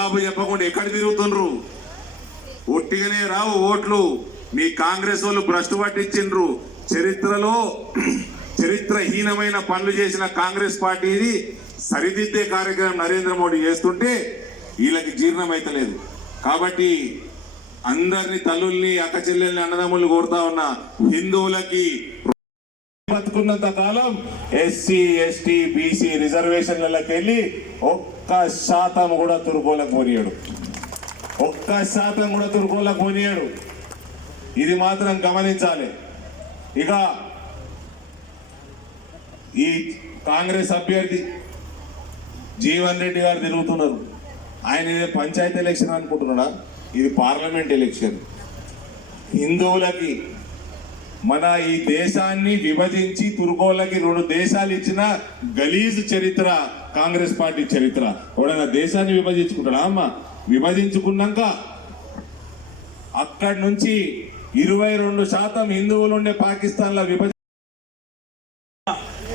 జవాబు చెప్పకుండా ఎక్కడ తిరుగుతుండ్రు? ఒట్టిగానే రావు ఓట్లు. మీ కాంగ్రెస్ వాళ్ళు భ్రష్టు పట్టించిండ్రు. చరిత్రలో చరిత్రహీనమైన పనులు చేసిన కాంగ్రెస్ పార్టీని సరిదిద్దే కార్యక్రమం నరేంద్ర మోడీ చేస్తుంటే వీళ్ళకి జీర్ణమైతలేదు కాబట్టి అందరిని తల్లుల్ని అక్క చెల్లెల్ని అన్నదమ్ములు కోరుతా ఉన్న హిందువులకి బతుకున్నంత కాలం ఎస్సీ ఎస్టీ బీసీ రిజర్వేషన్లకి వెళ్ళి ఒక్క శాతం కూడా తురుకోలకు పోనీయాడు ఒక్క శాతం కూడా తురుకోలకు పోనీయాడు ఇది మాత్రం గమనించాలి. ఇక ఈ కాంగ్రెస్ అభ్యర్థి జీవన్ రెడ్డి గారు తిరుగుతున్నారు. ఆయన ఇదే పంచాయతీ ఎలక్షన్ అనుకుంటున్నాడా? ఇది పార్లమెంట్ ఎలక్షన్. హిందువులకి మన ఈ దేశాన్ని విభజించి తుర్కోళ్ళకి రెండు దేశాలు ఇచ్చిన గలీజ్ చరిత్ర కాంగ్రెస్ పార్టీ చరిత్ర. ఎవడైనా దేశాన్ని విభజించుకుంటాడా? అమ్మ విభజించుకున్నాక అక్కడి నుంచి ఇరవై రెండు శాతం హిందువులు ఉండే పాకిస్తాన్లో విభజన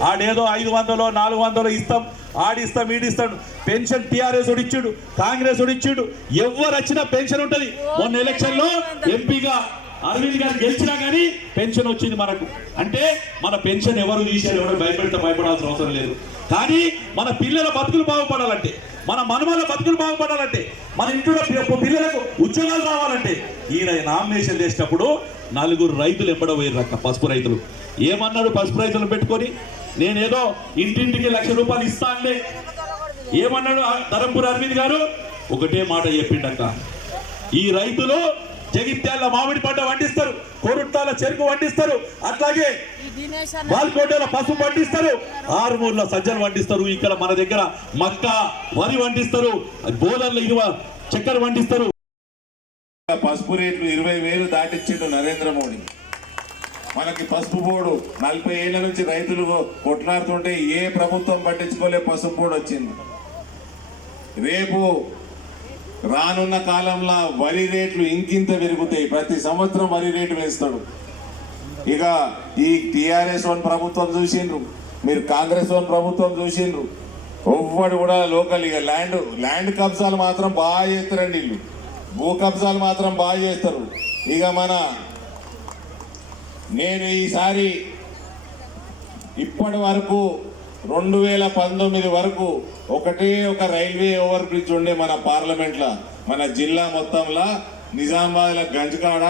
ఆడేదో ఐదు వందలు నాలుగు వందలు ఇస్తాం ఆడిస్తాం ఈడిస్తాడు పెన్షన్ టీఆర్ఎస్ ఇచ్చాడు కాంగ్రెస్ ఇచ్చాడు ఎవరు వచ్చినా పెన్షన్ ఉంటది. మొన్న ఎలక్షన్లో ఎంపీగా అరవింద్ గారు గెలిచినా కానీ పెన్షన్ వచ్చింది మనకు. అంటే మన పెన్షన్ ఎవరు తీశారు ఎవరు భయపెడితే భయపడాల్సిన అవసరం లేదు. కానీ మన పిల్లల బతుకులు బాగుపడాలంటే మన మనమల బతుకులు బాగుపడాలంటే మన ఇంట్లో పిల్లలకు ఉద్యోగాలు రావాలంటే ఈయన నామినేషన్ చేసేటప్పుడు నలుగురు రైతులు ఎంబడ పోయారు అక్క పసుపు రైతులు. ఏమన్నాడు పసుపు రైతులు పెట్టుకొని? నేనేదో ఇంటింటికి లక్ష రూపాయలు ఇస్తానులే ఏమన్నాడు ధరంపూర్ అరవింద్ గారు? ఒకటే మాట చెప్పిండక్క ఈ రైతులు జగిత్యాల మామిడి పంట వండిస్తారు కోరుట్టాల చెరుకు వండిస్తారు అట్లాగే బాల్కోటలో పసుపు వండిస్తారు ఆరుమూరులో సజ్జలు వండిస్తారు ఇక్కడ మన దగ్గర మక్క వరి వండిస్తారు బోధనలో ఇరువ చక్కెర వండిస్తారు పసుపు రేట్లు ఇరవై వేలు దాటిచ్చిండు నరేంద్ర మోడీ. మనకి పసుపు బోర్డు నలభై ఏళ్ళ నుంచి రైతులు కొట్లాడుతుంటే ఏ ప్రభుత్వం పట్టించుకోలే పసుపు బోర్డు వచ్చింది. రేపు రానున్న కాలంలో వరి రేట్లు ఇంకింత పెరుగుతాయి. ప్రతి సంవత్సరం వరి రేటు వేస్తాడు ఇక ఈ టిఆర్ఎస్ వన్ ప్రభుత్వం చూసిండ్రు. మీరు కాంగ్రెస్ వన్ ప్రభుత్వం చూసిండ్రు. ఒవ్వడు కూడా లోకల్ ఇక ల్యాండ్ ల్యాండ్ కబ్జాలు మాత్రం బాగా చేస్తారండి వీళ్ళు. భూ కబ్జాలు మాత్రం బాగా చేస్తారు. ఇక మన నేను ఈసారి ఇప్పటి వరకు రెండు వేల పంతొమ్మిది వరకు ఒకటే ఒక రైల్వే ఓవర్ బ్రిడ్జ్ ఉండే మన పార్లమెంట్లో మన జిల్లా మొత్తంలో నిజామాబాద్లో గంజకాడ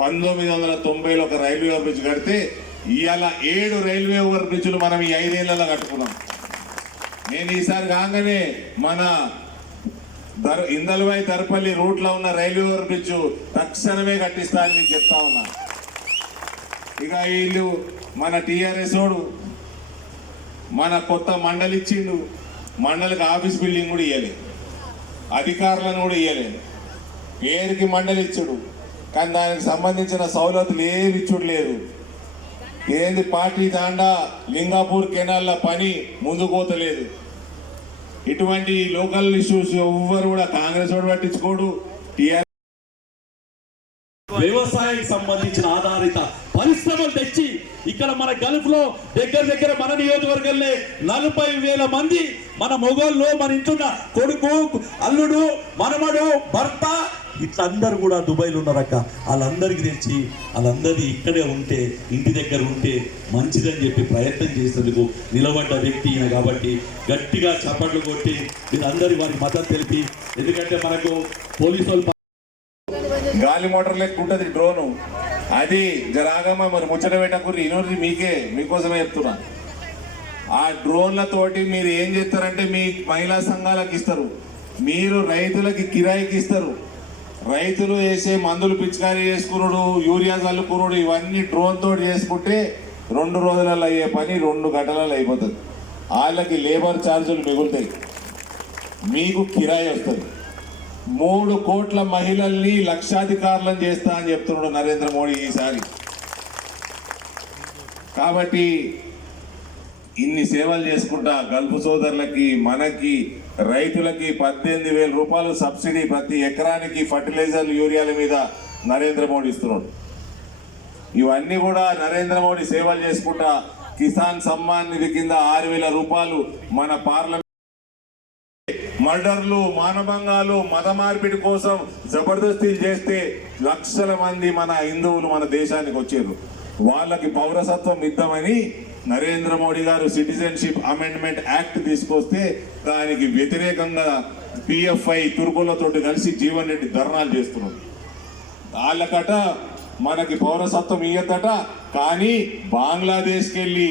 పంతొమ్మిది వందల తొంభైలో ఒక రైల్వే ఓవర్ బ్రిడ్జ్ కడితే ఇవాళ ఏడు రైల్వే ఓవర్ బ్రిడ్జ్లు మనం ఈ ఐదేళ్ళలో కట్టుకున్నాం. నేను ఈసారి కాగానే మన దర్ ఇందల్వాయి దర్పల్లి రూట్లో ఉన్న రైల్వే ఓవర్ బ్రిడ్జ్ తక్షణమే కట్టిస్తా అని చెప్తా ఉన్నా. ఇక వీళ్ళు మన టీఆర్ఎస్ ఓడు మన కొత్త మండలి ఇచ్చిండు. మండలికి ఆఫీస్ బిల్డింగ్ కూడా ఇవ్వలేదు అధికారులను కూడా ఇవ్వలేదు పేరుకి మండలి ఇచ్చుడు. కానీ దానికి సంబంధించిన సౌలతులు ఏమి ఇచ్చుడు లేదు. ఏంది పార్టీ దాండా లింగాపూర్ కెనాల్ల పని ముందుకోతలేదు ఇటువంటి లోకల్ ఇష్యూస్ ఎవ్వరు కూడా కాంగ్రెస్ వాడు పట్టించుకోడు. వ్యవసాయానికి సంబంధించిన ఆధారిత పరిశ్రమలు తెచ్చి ఇక్కడ మన గల్ఫ్లో దగ్గర దగ్గర మన నియోజకవర్గంలో నలభై వేల మంది మన మొగోళ్ళు మన ఇంటున్న కొడుకు అల్లుడు మనమడు భర్త ఇట్లా అందరు కూడా దుబాయ్లో ఉన్నారక్క. వాళ్ళందరికీ తెచ్చి వాళ్ళందరినీ ఇక్కడే ఉంటే ఇంటి దగ్గర ఉంటే మంచిదని చెప్పి ప్రయత్నం చేసేందుకు నిలబడ్డ వ్యక్తి ఈయన కాబట్టి గట్టిగా చప్పట్లు కొట్టి మీరందరి వారికి మద్దతు తెలిపి ఎందుకంటే మనకు పోలీసు వాళ్ళు గాలి మోటార్ లెక్క ఉంటుంది డ్రోను. అది జరాగమా మరి ముచ్చట పెట్టకూరి ఇనోరి మీకే మీకోసమే చెప్తున్నా. ఆ డ్రోన్లతోటి మీరు ఏం చేస్తారంటే మీ మహిళా సంఘాలకు ఇస్తారు. మీరు రైతులకి కిరాయికి ఇస్తారు. రైతులు వేసే మందులు పిచికారీ చేసుకున్నాడు యూరియా చల్లుకున్నాడు ఇవన్నీ డ్రోన్ తోటి చేసుకుంటే రెండు రోజులలో అయ్యే పని రెండు గంటలలో అయిపోతుంది. వాళ్ళకి లేబర్ ఛార్జీలు మిగులుతాయి. మీకు కిరాయి వస్తుంది. మూడు కోట్ల మహిళల్ని లక్షాధికారులను చేస్తా అని చెప్తున్నాడు నరేంద్ర మోడీ ఈసారి. కాబట్టి ఇన్ని సేవలు చేసుకుంటా గల్ఫ్ సోదరులకి మనకి రైతులకి పద్దెనిమిది వేల రూపాయలు సబ్సిడీ ప్రతి ఎకరానికి ఫర్టిలైజర్లు యూరియాల మీద నరేంద్ర మోడీ ఇస్తున్నాడు. ఇవన్నీ కూడా నరేంద్ర మోడీ సేవలు చేసుకుంటా కిసాన్ సమ్మాన్ నిధి కింద ఆరు వేల రూపాయలు మన పార్లమెంట్ మర్డర్లు మానభంగాలు మత మార్పిడి కోసం జబర్దస్తీలు చేస్తే లక్షల మంది మన హిందువులు మన దేశానికి వచ్చారు. వాళ్ళకి పౌరసత్వం ఇద్దామని నరేంద్ర మోడీ గారు సిటిజన్షిప్ అమెండ్మెంట్ యాక్ట్ తీసుకొస్తే దానికి వ్యతిరేకంగా పిఎఫ్ఐ తుర్కులతో కలిసి జీవన్ రెడ్డి ధర్నాలు చేస్తున్నారు. వాళ్ళకట మనకి పౌరసత్వం ఇయ్యద్దట కానీ బంగ్లాదేశ్కి వెళ్ళి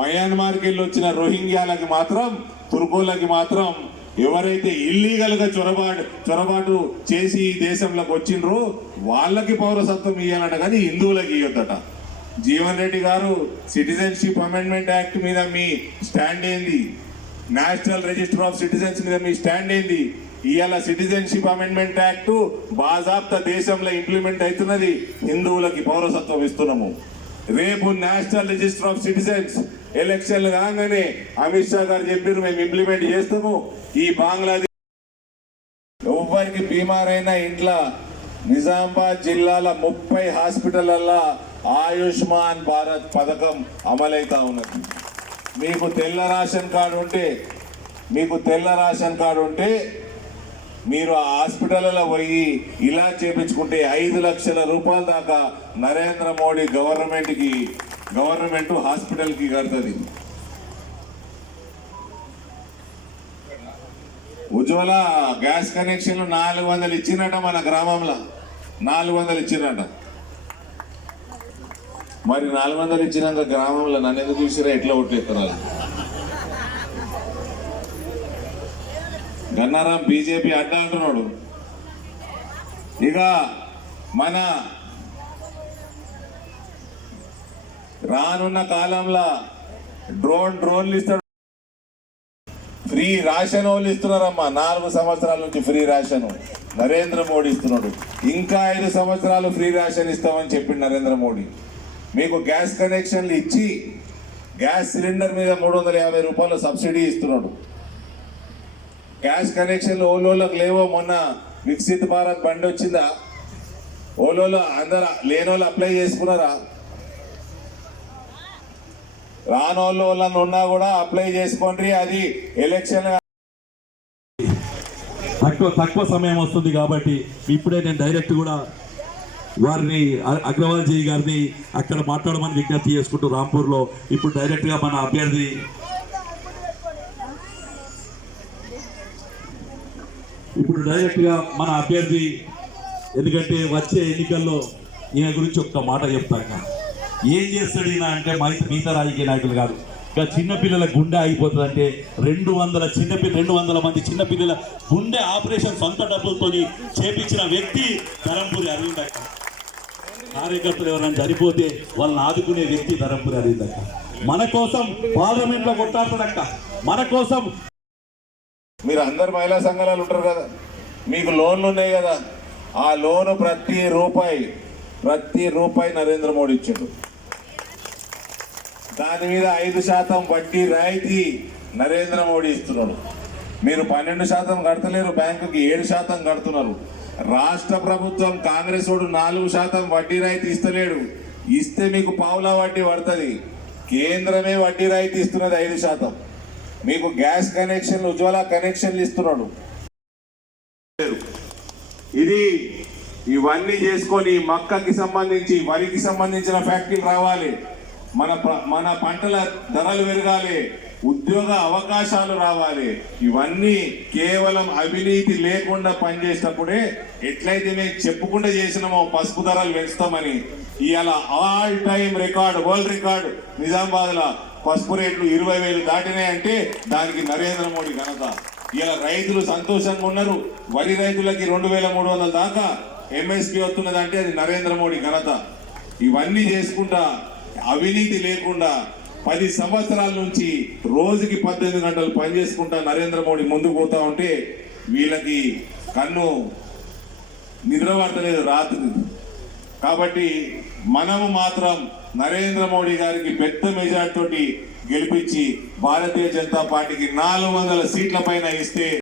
మయన్మార్కి వెళ్ళి వచ్చిన రోహింగ్యాలకి మాత్రం తుర్కోలకి మాత్రం ఎవరైతే ఇల్లీగల్గా చొరబాటు చొరబాటు చేసి ఈ దేశంలోకి వచ్చిండ్రో వాళ్ళకి పౌరసత్వం ఇవ్వాలట కానీ హిందువులకి ఇవ్వద్దట జీవన్ రెడ్డి గారు సిటిజన్షిప్ అమెండ్మెంట్ యాక్ట్ మీద మీ స్టాండ్ ఏంది? నేషనల్ రిజిస్టర్ ఆఫ్ సిటిజన్స్ మీద మీ స్టాండ్ ఏంది? ఇవాళ సిటిజన్షిప్ అమెండ్మెంట్ యాక్ట్ బాజాప్త దేశంలో ఇంప్లిమెంట్ అవుతున్నది హిందువులకి పౌరసత్వం ఇస్తున్నాము. రేపు నేషనల్ రిజిస్టర్ ఆఫ్ సిటిజన్స్ ఎలక్షన్లు కాగానే అమిత్ షా గారు చెప్పారు మేము ఇంప్లిమెంట్ చేస్తాము. ఈ బంగ్లాదేశ్ ఎవరికి బీమారైన ఇంట్లో నిజామాబాద్ జిల్లాల ముప్పై హాస్పిటల్ల ఆయుష్మాన్ భారత్ పథకం అమలైతా ఉన్నది. మీకు తెల్ల రేషన్ కార్డు ఉంటే మీకు తెల్ల రేషన్ కార్డు ఉంటే మీరు ఆ హాస్పిటల్లో పోయి ఇలా చేపించుకుంటే ఐదు లక్షల రూపాయల దాకా నరేంద్ర మోడీ గవర్నమెంట్కి గవర్నమెంట్ హాస్పిటల్కి కడుతుంది. ఉజ్వల గ్యాస్ కనెక్షన్లు నాలుగు వందలు ఇచ్చినట మన గ్రామంలో. నాలుగు వందలు ఇచ్చినట. మరి నాలుగు వందలు ఇచ్చినాక గ్రామంలో నన్ను ఎందుకు చూసిరా? ఎట్లా ఓట్లేస్తారు గన్నారాం బీజేపీ అడ్డా అంటున్నాడు. ఇక మన రానున్న కాలంలో డ్రోన్ డ్రోన్లు ఇస్తాడు. ఫ్రీ రేషన్ వాళ్ళు ఇస్తున్నారమ్మా. నాలుగు సంవత్సరాల నుంచి ఫ్రీ రేషన్. నరేంద్ర మోడీ ఇస్తున్నాడు. ఇంకా ఐదు సంవత్సరాలు ఫ్రీ రేషన్ ఇస్తామని చెప్పిండు నరేంద్ర మోడీ. మీకు గ్యాస్ కనెక్షన్లు ఇచ్చి గ్యాస్ సిలిండర్ మీద మూడు వందల యాభై రూపాయలు సబ్సిడీ ఇస్తున్నాడు. గ్యాస్ కనెక్షన్లు ఓలోళ్ళకి లేవో మొన్న వికసిత్ భారత్ బండి వచ్చిందా? ఓలోలో అందరు లేనోళ్ళు అప్లై చేసుకున్నారా? రానోళ్ళు వాళ్ళని ఉన్నా కూడా అప్లై చేసుకోండి. అది ఎలక్షన్ తక్కువ తక్కువ సమయం వస్తుంది కాబట్టి ఇప్పుడే నేను డైరెక్ట్ కూడా వారిని అగ్రవాల్ జీ గారిని అక్కడ మాట్లాడమని విజ్ఞప్తి చేసుకుంటూ రాంపూర్లో ఇప్పుడు డైరెక్ట్గా మన అభ్యర్థి ఇప్పుడు డైరెక్ట్గా మన అభ్యర్థి ఎందుకంటే వచ్చే ఎన్నికల్లో ఈయన గురించి ఒక్క మాట చెప్తాక ఏం చేస్తాడు ఈయన అంటే మిగతా మిగతా రాజకీయ నాయకులు కాదు. ఇంకా చిన్నపిల్లల గుండె ఆగిపోతుంది అంటే రెండు వందల చిన్నపిల్ల రెండు వందల మంది చిన్నపిల్లల గుండె ఆపరేషన్ సొంత డబ్బులతో చేపించిన వ్యక్తి ధరంపూరి అరవింద్ అక్క. కార్యకర్తలు ఎవరైనా చనిపోతే వాళ్ళని ఆదుకునే వ్యక్తి ధరంపూరి అరవింద్ అక్క. మన కోసం పార్లమెంట్లో కొట్లాడతాడక్క మన కోసం మీరు అందరు మహిళా సంఘాలు ఉంటారు కదా. మీకు లోన్లు ఉన్నాయి కదా. ఆ లోను ప్రతి రూపాయి ప్రతి రూపాయి నరేంద్ర మోడీ ఇచ్చాడు. దాని మీద ఐదు శాతం వడ్డీ రాయితీ నరేంద్ర మోడీ ఇస్తున్నాడు. మీరు పన్నెండు శాతం కడతలేరు బ్యాంకుకి ఏడు శాతం కడుతున్నారు. రాష్ట్ర ప్రభుత్వం కాంగ్రెస్ వాడు నాలుగు శాతం వడ్డీ రాయితీ ఇస్తలేడు. ఇస్తే మీకు పావులా వడ్డీ పడుతుంది. కేంద్రమే వడ్డీ రాయితీ ఇస్తున్నది ఐదు శాతం. మీకు గ్యాస్ కనెక్షన్లు ఉజ్వల కనెక్షన్లు ఇస్తున్నాడు. ఇది ఇవన్నీ చేసుకొని మక్కకి సంబంధించి వరికి సంబంధించిన ఫ్యాక్టరీలు రావాలి. మన ప- మన పంటల ధరలు పెరగాలి ఉద్యోగ అవకాశాలు రావాలి. ఇవన్నీ కేవలం అవినీతి లేకుండా పనిచేసినప్పుడే ఎట్లయితే మేము చెప్పుకుండా చేసినామో పసుపు ధరలు పెంచుతామని. ఇవాళ all time record world record నిజామాబాద్లో పసుపు రేట్లు ఇరవై వేలు దాటినాయంటే దానికి నరేంద్ర మోడీ ఘనత. ఇలా రైతులు సంతోషంగా ఉన్నారు. వరి రైతులకి రెండు వేల మూడు వందల దాకా ఎంఎస్పి వస్తున్నదంటే అది నరేంద్ర మోడీ ఘనత. ఇవన్నీ చేసుకుంటా అవినీతి లేకుండా పది సంవత్సరాల నుంచి రోజుకి పద్దెనిమిది గంటలు పనిచేసుకుంటా నరేంద్ర మోడీ ముందుకు పోతా ఉంటే వీళ్ళకి కన్ను నిద్రపట్టలేదు రాత్రి. కాబట్టి మనము మాత్రం నరేంద్ర మోడీ గారికి పెద్ద మెజార్టీ తోటి గెలిపించి భారతీయ జనతా పార్టీకి నాలుగు వందల సీట్ల పైన ఇస్తే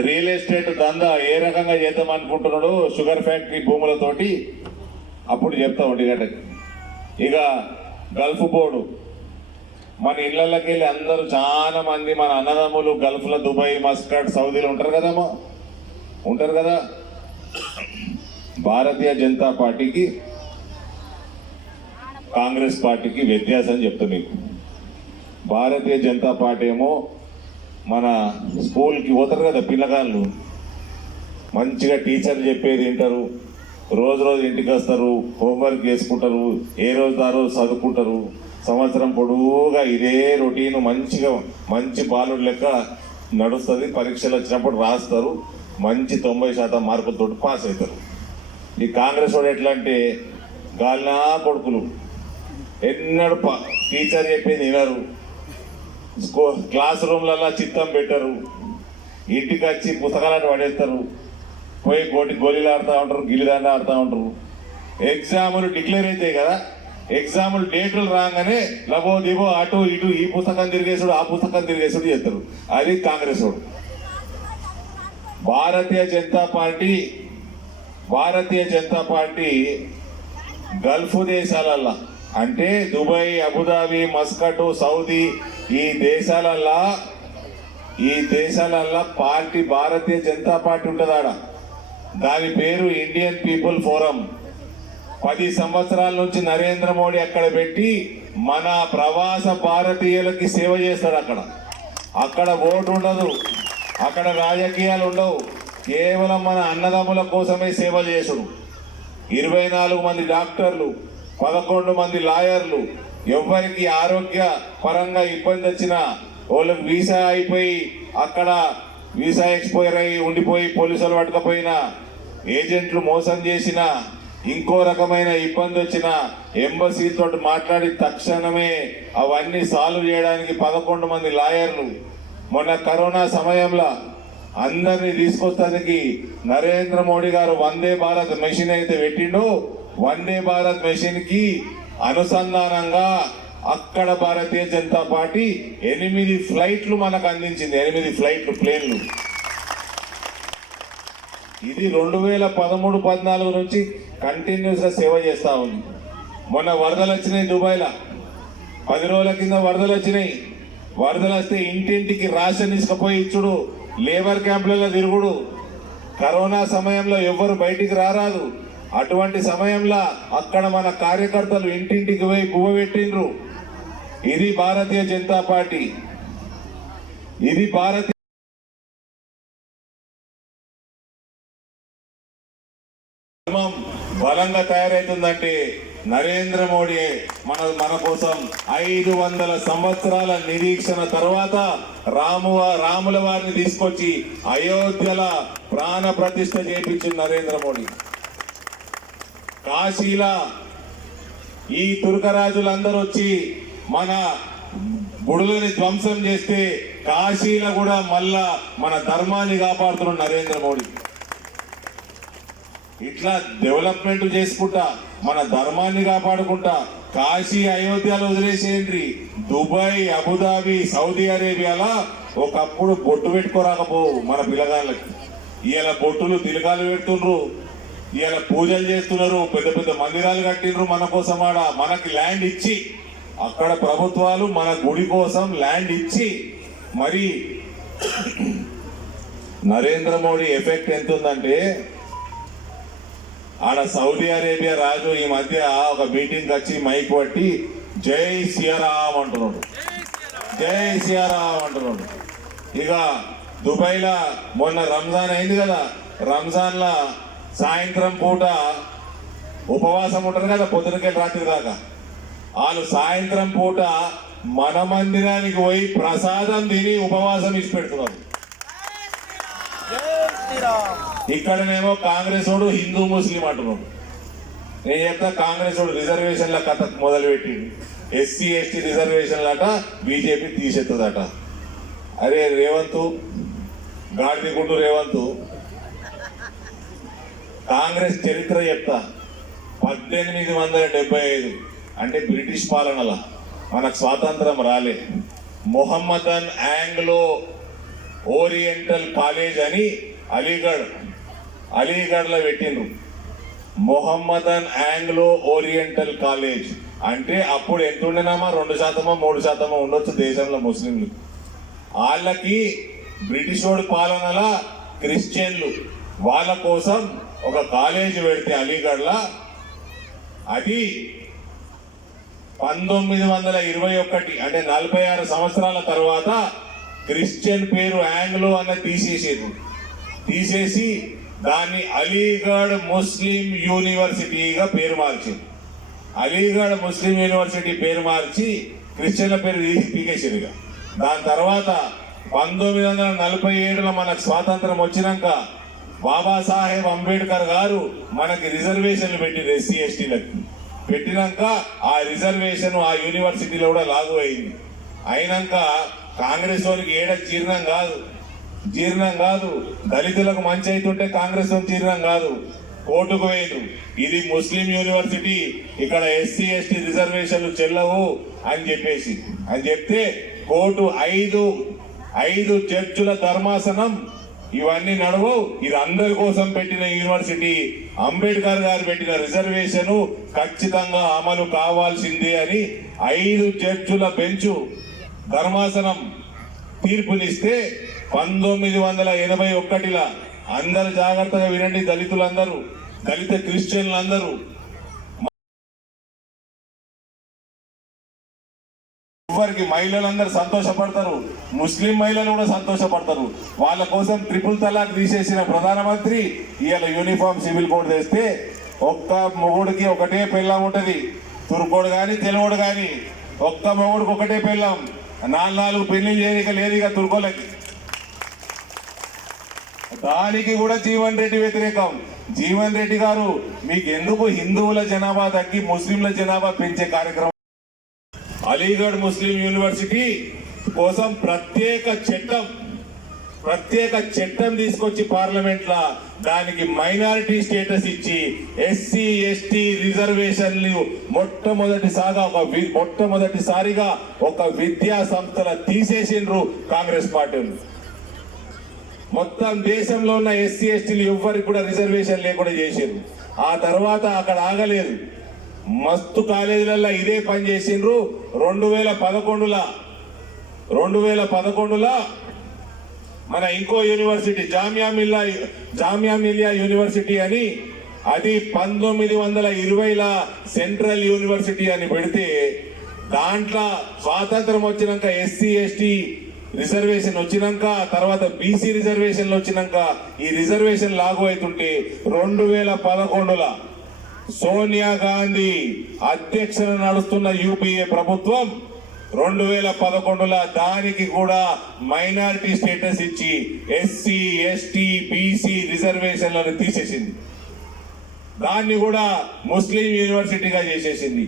రియల్ ఎస్టేట్ దందా ఏ రకంగా చేద్దాం అనుకుంటున్నాడో షుగర్ ఫ్యాక్టరీ భూములతోటి అప్పుడు చెప్తా ఒకటి గంటకి ఇక గల్ఫ్ బోర్డు. మన ఇళ్ళకి వెళ్ళి అందరూ చాలా మంది మన అన్నదమ్ములు గల్ఫ్లో దుబాయ్ మస్కట్ సౌదీలు ఉంటారు కదమ్మా ఉంటారు కదా? భారతీయ జనతా పార్టీకి కాంగ్రెస్ పార్టీకి వ్యత్యాసం చెప్తా మీకు. భారతీయ జనతా పార్టీ ఏమో మన స్కూల్కి పోతారు కదా పిల్లగాళ్ళు. మంచిగా టీచర్ చెప్పేది వింటారు. రోజు రోజు ఇంటికి వస్తారు హోంవర్క్ చేసుకుంటారు ఏ రోజు ఆ రోజు చదువుకుంటారు. సంవత్సరం పొడవుగా ఇదే రొటీన్ మంచిగా మంచి బాలుడు లెక్క నడుస్తుంది. పరీక్షలు వచ్చినప్పుడు రాస్తారు. మంచి తొంభై శాతం మార్కులతో పాస్ అవుతారు. ఈ కాంగ్రెస్ వాడు ఎట్లా అంటే గాలినా కొడుకులు. ఎన్నడూ టీచర్ చెప్పేది వినరు. క్లాస్ రూమ్లలో చిత్తం పెట్టరు. ఇంటికి వచ్చి పుస్తకాలను పడేస్తారు. పోయి గోటి గోళీలు ఆడుతూ ఉంటారు గిల్లిదండ ఆడుతూ ఉంటారు. ఎగ్జాములు డిక్లేర్ అవుతాయి కదా. ఎగ్జాములు డేట్లు రాగానే లబో దిబో అటు ఇటు ఈ పుస్తకం తిరిగేసుడు ఆ పుస్తకం తిరిగేసుడు చేస్తారు అది కాంగ్రెస్ వాడు. Bharatiya Janata party Bharatiya Janata party gulf దేశాలల్లో అంటే Dubai Abu Dhabi Muscat Saudi ఈ దేశాలల్లా ఈ దేశాలల్లా పార్టీ భారతీయ జనతా పార్టీ ఉంటుంది ఆడ దాని పేరు ఇండియన్ పీపుల్ ఫోరం. పది సంవత్సరాల నుంచి నరేంద్ర మోడీ అక్కడ పెట్టి మన ప్రవాస భారతీయులకి సేవ చేస్తాడు అక్కడ. అక్కడ ఓటు ఉండదు. అక్కడ రాజకీయాలు ఉండవు. కేవలం మన అన్నదమ్ముల కోసమే సేవ చేసుడు ఇరవై నాలుగు మంది డాక్టర్లు పదకొండు మంది లాయర్లు ఎవరికి ఆరోగ్య పరంగా ఇబ్బంది వచ్చినా వాళ్ళకి వీసా అయిపోయి అక్కడ వీసా ఎక్స్పైర్ అయి ఉండిపోయి పోలీసులు పట్టకపోయినా ఏజెంట్లు మోసం చేసిన ఇంకో రకమైన ఇబ్బంది వచ్చిన ఎంబసీతో మాట్లాడి తక్షణమే అవన్నీ సాల్వ్ చేయడానికి పదకొండు మంది లాయర్లు. మొన్న కరోనా సమయంలో అందరినీ తీసుకొస్తానికి నరేంద్ర మోడీ గారు వందే భారత్ మెషిన్ అయితే పెట్టిండో. వందే భారత్ మిషన్కి అనుసంధానంగా అక్కడ భారతీయ జనతా పార్టీ ఎనిమిది ఫ్లైట్లు మనకు అందించింది ఎనిమిది ఫ్లైట్లు ప్లేన్లు. ఇది రెండు వేల పదమూడు పద్నాలుగు నుంచి కంటిన్యూస్గా సేవ చేస్తూ ఉంది. మొన్న వరదలు వచ్చినాయి దుబాయ్లో. పది రోజుల కింద వరదలు వచ్చినాయి. వరదలు వస్తే ఇంటింటికి రాషన్ ఇసుకపోయి ఇచ్చుడు లేబర్ క్యాంపులలో తిరుగుడు. కరోనా సమయంలో ఎవ్వరు బయటికి రారాదు. అటువంటి సమయంలో అక్కడ మన కార్యకర్తలు ఇంటింటికి పోయి పువ్వు పెట్టిండ్రు. ఇది భారతీయ జనతా పార్టీ. ఇది భారతీయ బలంగా తయారైతుందంటే నరేంద్ర మోడీ మన మన కోసం ఐదు వందల సంవత్సరాల నిరీక్షణ తర్వాత రాము రాముల వారిని తీసుకొచ్చి అయోధ్యల ప్రాణ ప్రతిష్ఠ చేపించింది నరేంద్ర మోడీ. కాశీలా ఈ తుర్కరాజులందరూ వచ్చి మన గుడులని ధ్వంసం చేస్తే కాశీలో కూడా మళ్ళా మన ధర్మాన్ని కాపాడుతున్న నరేంద్ర మోడీ. ఇట్లా డెవలప్మెంట్ చేసుకుంటా మన ధర్మాన్ని కాపాడుకుంటా కాశీ అయోధ్యలో వదిలేసేయండి. దుబాయ్ అబుదాబి సౌదీ అరేబియాలా ఒకప్పుడు బొట్టు పెట్టుకోరాకపోవు మన పిల్లగాళ్ళకి. ఇలా బొట్టులు తిలకాలు పెడుతుండ్రు. ఇవాళ పూజలు చేస్తున్నారు పెద్ద పెద్ద మందిరాలు కట్టిండ్రు మన కోసం ఆడ మనకి ల్యాండ్ ఇచ్చి అక్కడ ప్రభుత్వాలు మన గుడి కోసం ల్యాండ్ ఇచ్చి మరి నరేంద్ర మోడీ ఎఫెక్ట్ ఎంత ఉందంటే ఆడ సౌదీ అరేబియా రాజు ఈ మధ్య ఒక మీటింగ్ వచ్చి మైక్ పట్టి జై సియారాం అంటున్నాడు. జై సియారాం అంటున్నాడు. ఇక దుబాయ్లో మొన్న రంజాన్ అయింది కదా రంజాన్ లా సాయంత్రం పూట ఉపవాసం ఉంటారు కదా పొద్దునకెళ్ళి రాత్రి దాకా. వాళ్ళు సాయంత్రం పూట మన మందిరానికి పోయి ప్రసాదం తిని ఉపవాసం ఇచ్చి పెడుతున్నారు. ఇక్కడనేమో కాంగ్రెస్ వాడు హిందూ ముస్లిం అంటున్నాడు. నేను చెప్తా కాంగ్రెస్ వాడు రిజర్వేషన్ల కథ మొదలుపెట్టిండు. ఎస్సీ ఎస్టీ రిజర్వేషన్లట బీజేపీ తీసేస్తుందట అరే రేవంత్ గాడిది గుండు రేవంత్ కాంగ్రెస్ చరిత్ర చెప్తా. పద్దెనిమిది వందల డెబ్బై ఐదు. అంటే బ్రిటిష్ పాలనల. మనకు స్వాతంత్రం రాలే. మొహమ్మదన్ యాంగ్లో ఓరియంటల్ కాలేజ్ అని అలీగఢ్ అలీగఢ్లో పెట్టిండ్రు. Mohammedan Anglo Oriental college. అంటే అప్పుడు ఎంత ఉండేనామా రెండు శాతమో మూడు శాతమో ఉండొచ్చు దేశంలో ముస్లింలు. వాళ్ళకి బ్రిటిష్ వాడి పాలనల క్రిస్టియన్లు. వాళ్ళ కోసం ఒక కాలేజీ పెడితే అలీగఢ్లో అది పంతొమ్మిది వందల ఇరవై ఒకటి అంటే నలభై ఆరు సంవత్సరాల తర్వాత క్రిస్టియన్ పేరు యాంగ్లో అన్న తీసేసేది. తీసేసి దాన్ని అలీగఢ్ ముస్లిం యూనివర్సిటీగా పేరు మార్చింది. అలీగఢ్ ముస్లిం యూనివర్సిటీ పేరు మార్చి క్రిస్టియన్ల పేరు తీసి దాని తర్వాత పంతొమ్మిది వందల నలభై ఏడులో మనకు స్వాతంత్రం వచ్చినాక బాబాసాహెబ్ అంబేద్కర్ గారు మనకి రిజర్వేషన్లు పెట్టింది ఎస్సీ ఎస్టీలకు పెట్టినాక ఆ రిజర్వేషన్ ఆ యూనివర్సిటీలో కూడా లాగు అయింది. అయినాక కాంగ్రెస్ వారికి ఏడ జీర్ణం కాదు. జీర్ణం కాదు. దళితులకు మంచి అవుతుంటే కాంగ్రెస్ జీర్ణం కాదు. కోర్టుకు వేయదు ఇది ముస్లిం యూనివర్సిటీ ఇక్కడ ఎస్సీ ఎస్టీ రిజర్వేషన్లు చెల్లవు అని చెప్పేసి. అని చెప్తే కోర్టు ఐదు ఐదు జడ్జుల ధర్మాసనం ఇవన్నీ నడవవు. ఇది అందరి కోసం పెట్టిన యూనివర్సిటీ. అంబేద్కర్ గారు పెట్టిన రిజర్వేషన్ ఖచ్చితంగా అమలు కావాల్సిందే అని ఐదు జడ్జుల బెంచు ధర్మాసనం తీర్పునిస్తే పంతొమ్మిది వందల ఎనభై ఒకటిలా అందరు జాగ్రత్తగా వినండి దళితులందరూ దళిత క్రిస్టియన్లందరూ. ఎవరికి మహిళలందరూ సంతోషపడతారు? ముస్లిం మహిళలు కూడా సంతోషపడతారు. వాళ్ళ కోసం ట్రిపుల్ తలాక్ తీసేసిన ప్రధానమంత్రి ఇవాళ యూనిఫామ్ సివిల్ కోడ్ తెస్తే ఒక్క మొగుడికి ఒకటే పెళ్ళం ఉంటుంది. తుర్కోడు కానీ తెలుగుడు కానీ ఒక్క మొగుడికి ఒకటే పెళ్ళం. నాలుగు నాలుగు పెళ్ళి చేయక లేదు ఇక తుర్కోలకి దానికి కూడా జీవన్ రెడ్డి వ్యతిరేకం. జీవన్ రెడ్డి గారు మీకు ఎందుకు హిందువుల జనాభా తగ్గి ముస్లింల జనాభా పెంచే కార్యక్రమం అలీగఢ్ ముస్లిం యూనివర్సిటీ కోసం ప్రత్యేక చట్టం ప్రత్యేక చట్టం తీసుకొచ్చి పార్లమెంట్ లా దానికి మైనారిటీ స్టేటస్ ఇచ్చి ఎస్సీ ఎస్టీ రిజర్వేషన్లు మొట్టమొదటిసారిగా ఒక మొట్టమొదటిసారిగా ఒక విద్యా సంస్థల తీసేసిండ్రు కాంగ్రెస్ పార్టీలు మొత్తం దేశంలో ఉన్న ఎస్సీ ఎస్టీలు ఎవ్వరికి కూడా రిజర్వేషన్ లేకుండా చేసిండ్రు. ఆ తర్వాత అక్కడ ఆగలేదు. మస్తు కాలేజీలలో ఇదే పని చేసిండ్రు. రెండు వేల పదకొండులా రెండు వేల పదకొండులా మన ఇంకో యూనివర్సిటీ జామియా మిల్లా జామియా మిలియా యూనివర్సిటీ అని అది పంతొమ్మిది వందల ఇరవైల సెంట్రల్ యూనివర్సిటీ అని పెడితే దాంట్లో స్వాతంత్రం వచ్చినాక ఎస్సీ ఎస్టీ రిజర్వేషన్ వచ్చినాక తర్వాత బీసీ రిజర్వేషన్లు వచ్చినాక ఈ రిజర్వేషన్ లాగు అవుతుంటే రెండు వేల పదకొండులో సోనియా గాంధీ అధ్యక్షన నడుస్తున్న యూపీఏ ప్రభుత్వం రెండు వేల పదకొండులో దానికి కూడా మైనారిటీ స్టేటస్ ఇచ్చి ఎస్సీ ఎస్టీ బీసీ రిజర్వేషన్లను తీసేసింది. దాన్ని కూడా ముస్లిం యూనివర్సిటీగా చేసేసింది.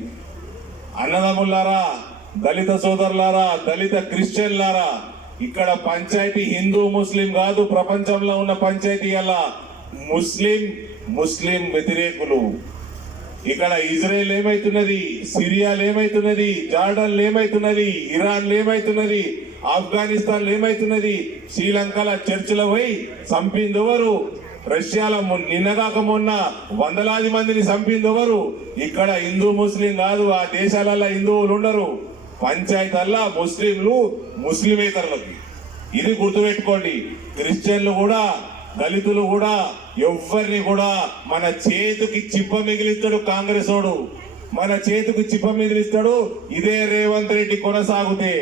అన్నదమ్ములారా దళిత సోదరులారా దళిత క్రిస్టియన్లారా ఇక్కడ పంచాయతీ హిందూ ముస్లిం కాదు ప్రపంచంలో ఉన్న పంచాయతీ అలా ముస్లిం ముస్లిం వ్యతిరేకులు. ఇక్కడ ఇజ్రాయెల్ ఏమైతున్నది? సిరియాలు ఏమైతున్నది? జార్డన్ ఏమైతున్నది? ఇరాన్ ఏమైతున్నది? ఆఫ్ఘనిస్తాన్ ఏమైతున్నది? శ్రీలంకల చర్చిల పోయి చంపింది ఎవరు రష్యాలో నిన్నగాక మొన్న వందలాది మందిని చంపిందెవరు? ఇక్కడ హిందూ ముస్లిం కాదు ఆ దేశాలలో హిందువులు ఉండరు. పంచాయతల్లా ముస్లింలు ముస్లిమేతరులకి. ఇది గుర్తుపెట్టుకోండి. క్రిస్టియన్లు కూడా దళితులు కూడా ఎవరిని కూడా మన చేతికి చిప్ప మిగిలిస్తాడు కాంగ్రెస్ వాడు. మన చేతికి చిప్ప మిగిలిస్తాడు ఇదే రేవంత్ రెడ్డి కొనసాగితే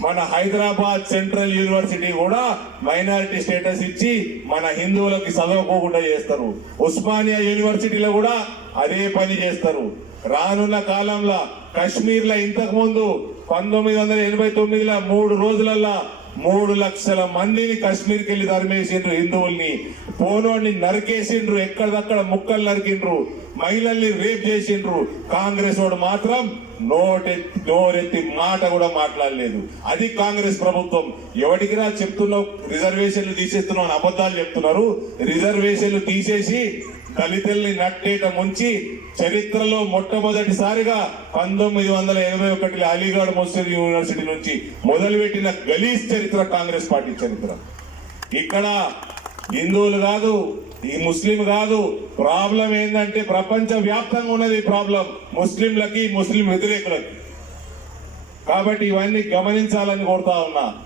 మన హైదరాబాద్ సెంట్రల్ యూనివర్సిటీ కూడా మైనారిటీ స్టేటస్ ఇచ్చి మన హిందువులకి చదవకోకుండా చేస్తారు. ఉస్మానియా యూనివర్సిటీలో కూడా అదే పని చేస్తారు. రానున్న కాలంలో కశ్మీర్లో ఇంతకు ముందు పంతొమ్మిది వందల ఎనభై తొమ్మిదిలో మూడు రోజులల్లా మూడు లక్షల మందిని కశ్మీర్కి వెళ్ళి తరిమేసిండ్రు హిందువుల్ని. పోనోడిని నరికేసిండ్రు ఎక్కడిదక్కడ ముక్కలు నరికిండ్రు మహిళల్ని రేప్ చేసిండ్రు. కాంగ్రెస్ వాడు మాత్రం నోటెత్తి నోరెత్తి మాట కూడా మాట్లాడలేదు. అది కాంగ్రెస్ ప్రభుత్వం. ఎవరికిరా చెప్తున్నావు? రిజర్వేషన్లు తీసేస్తున్నావు అని అబద్ధాలు చెప్తున్నారు. రిజర్వేషన్లు తీసేసి దళితుల్ని నట్టేట ముంచి చరిత్రలో మొట్టమొదటిసారిగా పంతొమ్మిది వందల ఎనభై ఒకటిలో అలీగఢ్ ముస్లిం యూనివర్సిటీ నుంచి మొదలుపెట్టిన గలీజ్ చరిత్ర కాంగ్రెస్ పార్టీ చరిత్ర. ఇక్కడ హిందువులు కాదు ఈ ముస్లిం కాదు ప్రాబ్లం ఏంటంటే ప్రపంచ వ్యాప్తంగా ఉన్నది ప్రాబ్లం. ముస్లింలకి ముస్లిం వ్యతిరేకులకి. కాబట్టి ఇవన్నీ గమనించాలని కోరుతా ఉన్నా.